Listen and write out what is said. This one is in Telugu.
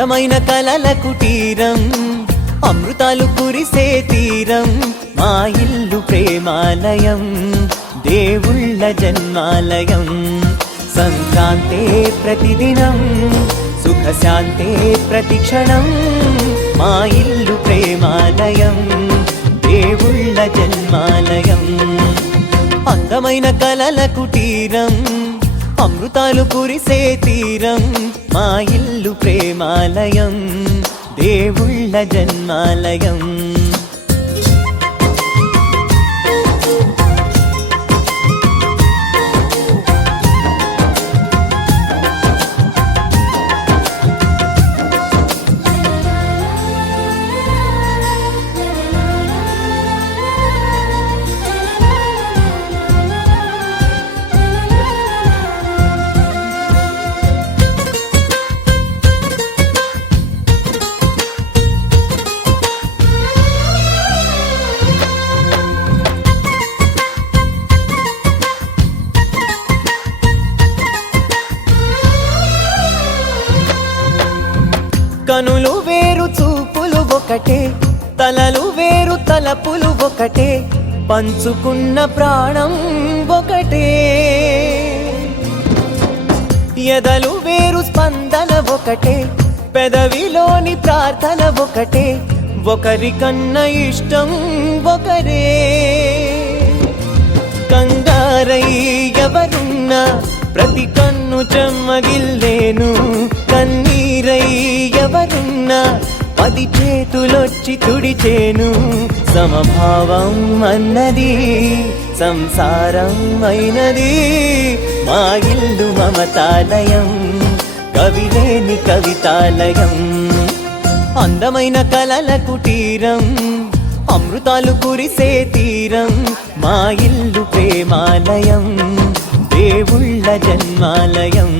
అందమైన కలల కుటీరం, అమృతాలు కురిసే తీరం, మా ఇల్లు ప్రేమాలయం, దేవుళ్ళ జన్మాలయం. సంక్రాంతే ప్రతిదినం, సుఖశాంతే ప్రతిక్షణం, మా ఇల్లు ప్రేమాలయం, దేవుళ్ళ జన్మాలయం. అందమైన కలల కుటీరం, అమృతాలు కురిసే తీరం, మా ఇల్లు ప్రేమాలయం, దేవుళ్ళ జన్మాలయం. కనులు వేరు చూపులు ఒకటే, తలలు వేరు తలపులు ఒకటే, పంచుకున్న ప్రాణం ఒకటే. ఎదలు వేరు స్పందన ఒకటే, పెదవిలోని ప్రార్థన ఒకటే, ఒకరికన్నా ఇష్టం ఒకరే. కంగారై ఎవరున్నా ప్రతి కన్ను చెమ్మగిల్లేను, కన్నీరై ఎవరున్నా 10 చేతులొచ్చి తుడిచేను. సమభావం అన్నది సంసారం అయినది, మా ఇల్లు మమతాలయం, కవిలేని కవితాలయం. అందమైన కలల కుటీరం, అమృతాలు కురిసే తీరం, మా ఇల్లు ప్రేమాలయం, దేవుళ్ళ జన్మాలయం.